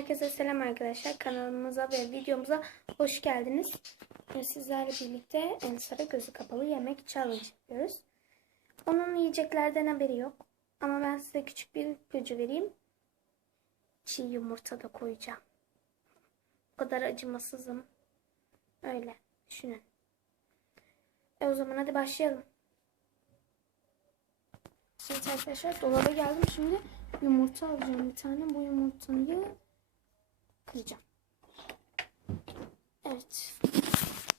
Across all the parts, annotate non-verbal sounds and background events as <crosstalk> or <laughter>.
Herkese selam arkadaşlar. Kanalımıza ve videomuza hoş geldiniz. Sizlerle birlikte Ensar'a gözü kapalı yemek challenge yapıyoruz. Onun yiyeceklerden haberi yok. Ama ben size küçük bir ipucu vereyim. Çiğ yumurta da koyacağım. O kadar acımasızım. Öyle düşünün. E o zaman hadi başlayalım. Evet arkadaşlar dolaba geldim. Şimdi yumurta alacağım bir tane. Bu yumurtayı kıracağım. Evet.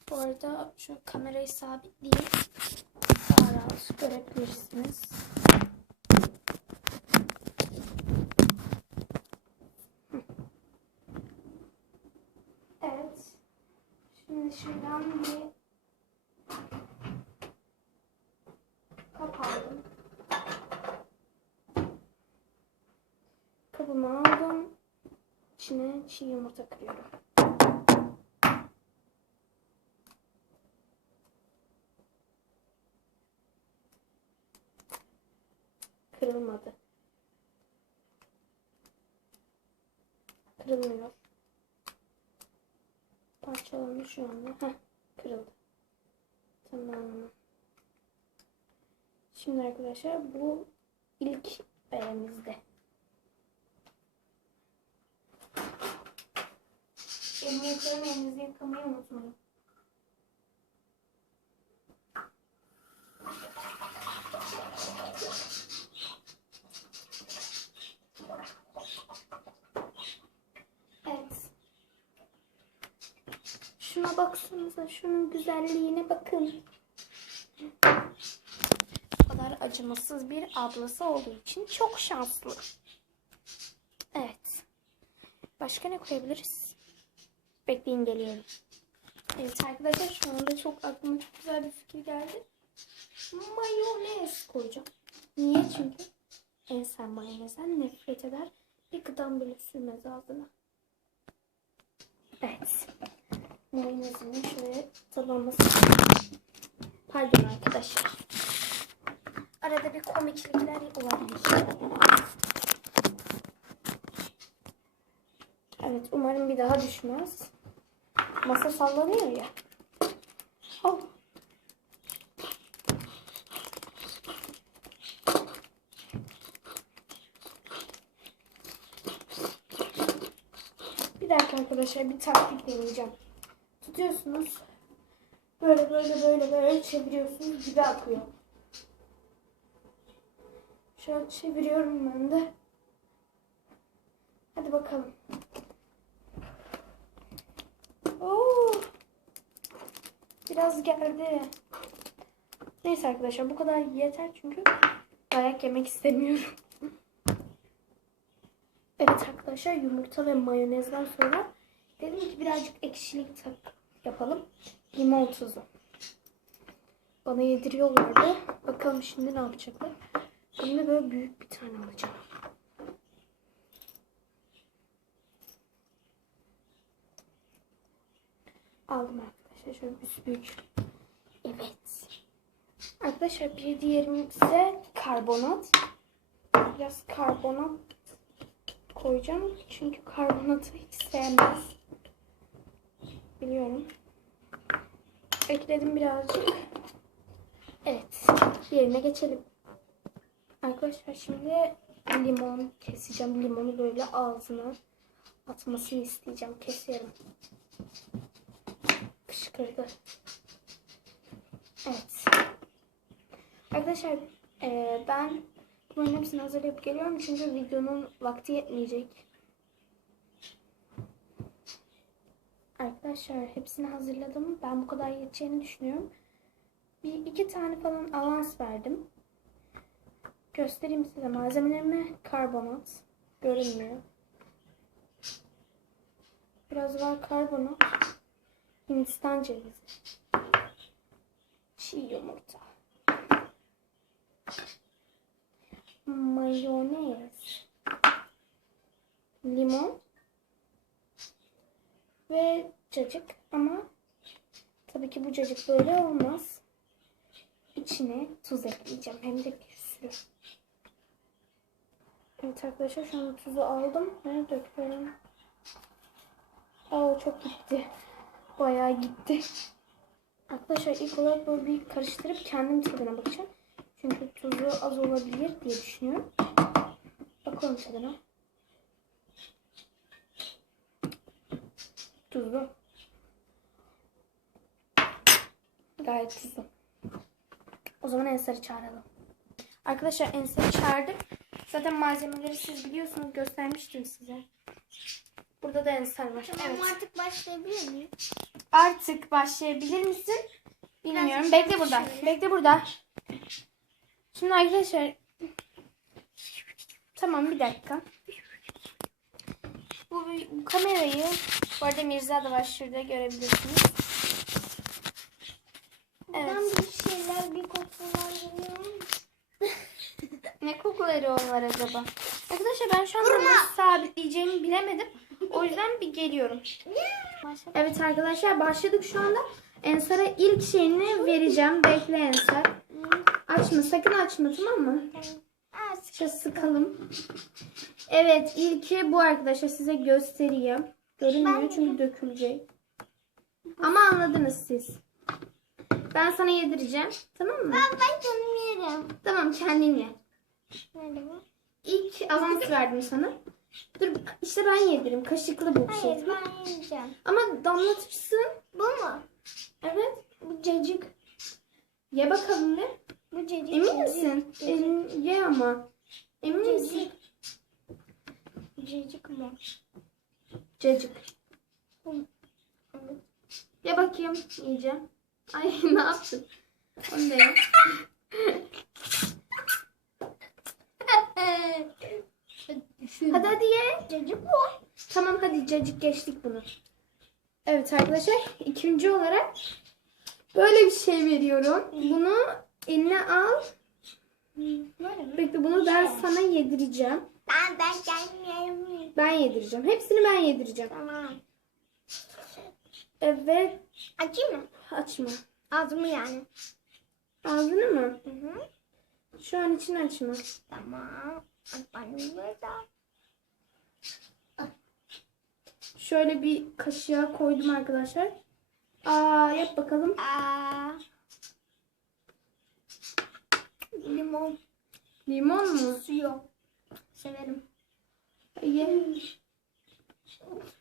Bu arada şu kamerayı sabitleyeyim. Daha rahat görebilirsiniz. Evet. Şimdi şuradan bir kap aldım. Kabımı aldım. İçine çiğ yumurta kırıyorum. Kırılmadı. Kırılmıyor. Parçalandı şu anda. Heh, kırıldı. Tamam. Şimdi arkadaşlar bu ilk beğenimizde. Emniyetlerin elinizi yıkamayı unutmayın. Evet. Şuna baksanıza, şunun güzelliğine bakın. Bu kadar acımasız bir ablası olduğu için çok şanslı. Evet. Başka ne koyabiliriz? Bekleyin geliyorum. Evet arkadaşlar şu anda çok aklıma çok güzel bir fikir geldi. Mayonez koyacağım. Niye? Çünkü insan mayonezden nefret eder. Bir gıdam bile sürmez ağzına. Evet. Mayonezini şöyle tabağıma Pardon arkadaşlar. Arada bir komiklikler olabilir. Evet umarım bir daha düşmez. Masa sallanıyor ya. Oh. Bir dakika arkadaşlar bir taktik deneyeceğim. Tutuyorsunuz. Böyle böyle böyle böyle çeviriyorsunuz. Gibi akıyor. Şöyle çeviriyorum ben de. Hadi bakalım. Oo. Biraz geldi. Neyse arkadaşlar bu kadar yeter çünkü dayak yemek istemiyorum. Evet arkadaşlar yumurta ve mayonezden sonra dedim ki birazcık ekşilik tak yapalım. Limon tuzu. Bana yediriyorlardı. Bakalım şimdi ne yapacaklar. De böyle büyük bir tane alacağım. Aldım arkadaşlar. Şöyle büyük. Evet. Arkadaşlar bir diğerim ise karbonat. Biraz karbonat koyacağım. Çünkü karbonatı hiç sevmez. Biliyorum. Ekledim birazcık. Evet. Diğerine geçelim. Arkadaşlar şimdi limon keseceğim. Limonu böyle ağzına atmasını isteyeceğim. Kesiyorum kışkırdı. Evet. Arkadaşlar e, ben bunların hepsini hazırlayıp geliyorum çünkü videonun vakti yetmeyecek. Arkadaşlar hepsini hazırladım. Ben bu kadar yeteceğini düşünüyorum. Bir iki tane falan avans verdim. Göstereyim size malzemelerimi. Karbonat. Görünmüyor. Biraz var karbonat. Hindistan cevizi. Çiğ yumurta. Mayonez. Limon. Ve cacık ama tabii ki bu cacık böyle olmaz. İçine tuz ekleyeceğim. Hem de bir sürü. Evet arkadaşlar şu an tuzu aldım ve döküyorum. çok gitti. Bayağı gitti. Arkadaşlar ilk olarak böyle bir karıştırıp kendim tadına bakacağım. Çünkü tuzu az olabilir diye düşünüyorum. Bakalım tadına. Tuzlu. Gayet tuzlu. O zaman Ensar'ı çağıralım. Arkadaşlar Ensar'ı çağırdık. Zaten malzemeleri siz biliyorsunuz. Göstermiştim size. Burada da Ensar var. Tamam Evet. artık başlayabilir miyim? Artık başlayabilir misin? Bilmiyorum. Biraz Bekle burada. şöyle. Bekle burada. Şimdi arkadaşlar Tamam bir dakika. Bu, bu kamerayı bu arada Mirza da var şurada görebilirsiniz. Evet. Ben bir şeyler bir kokular geliyor. Ne kokuları onlar acaba? Arkadaşlar ben şu anda nasıl sabitleyeceğimi bilemedim. O yüzden bir geliyorum. Evet arkadaşlar başladık şu anda. Ensar'a ilk şeyini vereceğim. Bekle Ensar. Açma sakın açma tamam mı? Şöyle sıkalım. Evet ilki bu arkadaşlar size göstereyim. Görünmüyor çünkü dökülecek. Ama anladınız siz. Ben sana yedireceğim. Tamam mı? Ben ben canım yerim. Tamam kendin ye. İlk avans verdim sana. Dur işte ben yedirim. Kaşıklı bu bir şey. Hayır ben yiyeceğim. Ama damlatırsın. Bu mu? Evet. Bu cacık. Ye bakalım ne? Bu cacık. Emin cacık, misin? Cacık. Elin, ye ama. Emin misin? Cacık. Cacık mı? Cacık. Ye bakayım. Yiyeceğim. <laughs> Ay ne yaptın? Onu da ye. Hadi hadi ye. Cacık bu. Tamam hadi cacık geçtik bunu. Evet arkadaşlar ikinci olarak böyle bir şey veriyorum. Bunu eline al. Bekle bunu ben sana yedireceğim. Ben ben yerim. Ben yedireceğim. Hepsini ben yedireceğim. Tamam. Evet. Açayım mı? Açma. Ağzımı yani. Ağzını mı? Hı hı. Şu an için açma. Tamam. Ben burada. Şöyle bir kaşığa koydum arkadaşlar. Aa yap bakalım. Aa. Limon Limon mu? suyu. Severim. Ye.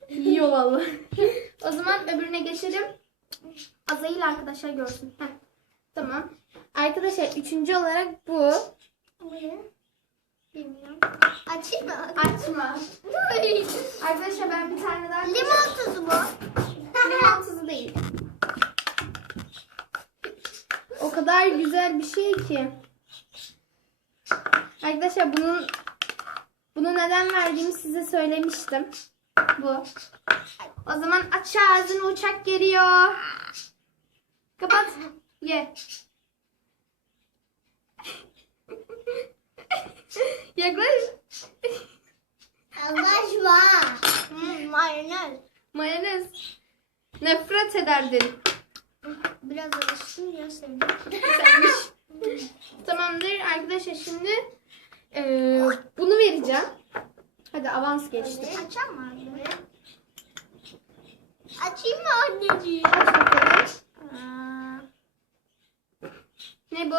Yiyor <laughs> valla. o zaman öbürüne geçelim. Azayıl arkadaşlar görsün. Heh. Tamam. Arkadaşlar üçüncü olarak bu. Bu? Bilmiyorum. Açayım mı? Açma. Arkadaşlar ben bir tane daha... Limon tuzu bu. Limon <laughs> tuzu değil. O kadar güzel bir şey ki. Arkadaşlar bunun bunu neden verdiğimi size söylemiştim. Bu. O zaman aç ağzını uçak geliyor. Kapat. Ye. Yaklaş. Anlaşma. Hmm, mayonez. Mayonez. Nefret ederdin. Biraz alıştım ya sevdim. Güzelmiş. Tamamdır arkadaşlar şimdi eee, bunu vereceğim. Hadi avans geçti. Açar mı anne? Açayım mı anneciğim? Aç bakalım. Aa, Ne bu?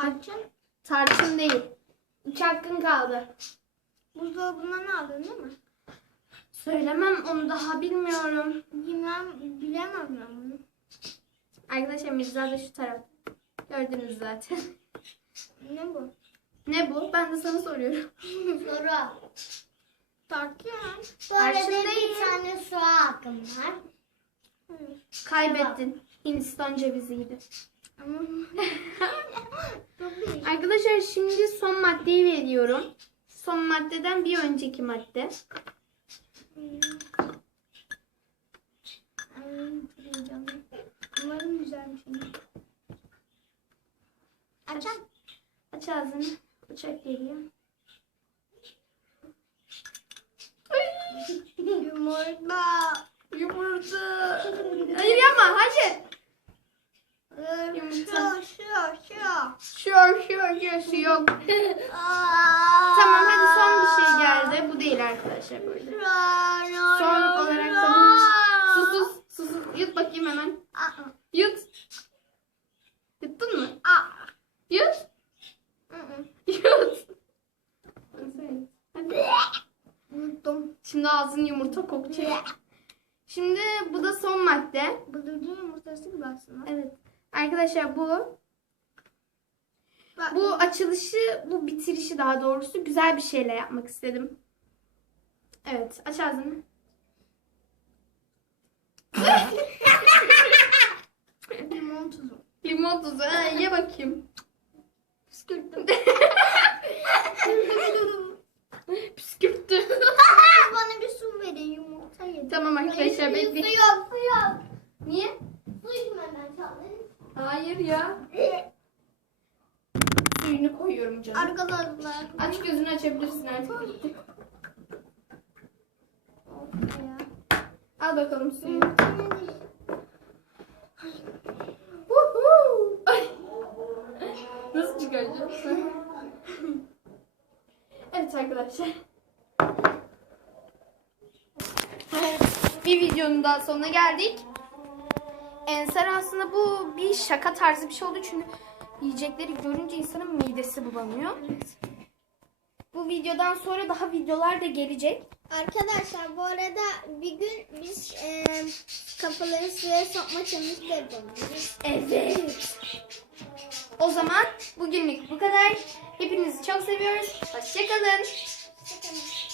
Tarçın. Tarçın değil. İki hakkın kaldı. Buzdolabından aldın değil mi? Söylemem onu daha bilmiyorum. Bilmem, bilemem ben bunu. Arkadaşlar Mirza da şu taraf. Gördünüz zaten. Ne bu? Ne bu? Ben de sana soruyorum. <laughs> Soru. Tarçın. Tarçın Böyle değil. bir tane su hakkım var. Kaybettin. Hindistan ceviziydi. Arkadaşlar şimdi son maddeyi veriyorum. Son maddeden bir önceki madde. Umarım güzelmiş. Açam. Aç ağzını. Uçak geliyor. Yumurta. Yumurta. Hayır yapma. Hayır. Şu, şu, şu yok. <laughs> Tamam hadi son bir şey Böyle arkadaşlar böyle. Son olarak da bunu... Sus sus sus. sus. Yut bakayım hemen. Yut. Yuttun mu? Yut. Yut. Unuttum. Şimdi ağzın yumurta kokacak. Şimdi bu da son madde. Bıldırcın yumurtası gibi aslında. Evet. Arkadaşlar bu Bak, bu açılışı, bu bitirişi daha doğrusu güzel bir şeyle yapmak istedim. Evet, aç ağzını. <laughs> limon tuzu. Limon tuzu. Ha, ye bakayım. Püskürttüm. <laughs> Püskürttü. <laughs> Bana bir su verin yumurta yedim. tamam arkadaşlar Su bekle. yok, su yok. Niye? Su içmeden çaldın. Hayır ya. Suyunu koyuyorum canım. Arkadaşlar. Aç gözünü açabilirsin artık. bitti. Al bakalım suyu. Nasıl çıkaracağım? evet arkadaşlar. Bir videonun daha sonuna geldik. Ensar aslında bu bir şaka tarzı bir şey oldu çünkü yiyecekleri görünce insanın midesi bulanıyor. Bu videodan sonra daha videolar da gelecek. Arkadaşlar bu arada bir gün biz e, kafaları suya sokma challenge de yapabiliriz. Evet. O zaman bugünlük bu kadar. Hepinizi çok seviyoruz. Hoşçakalın. Hoşçakalın.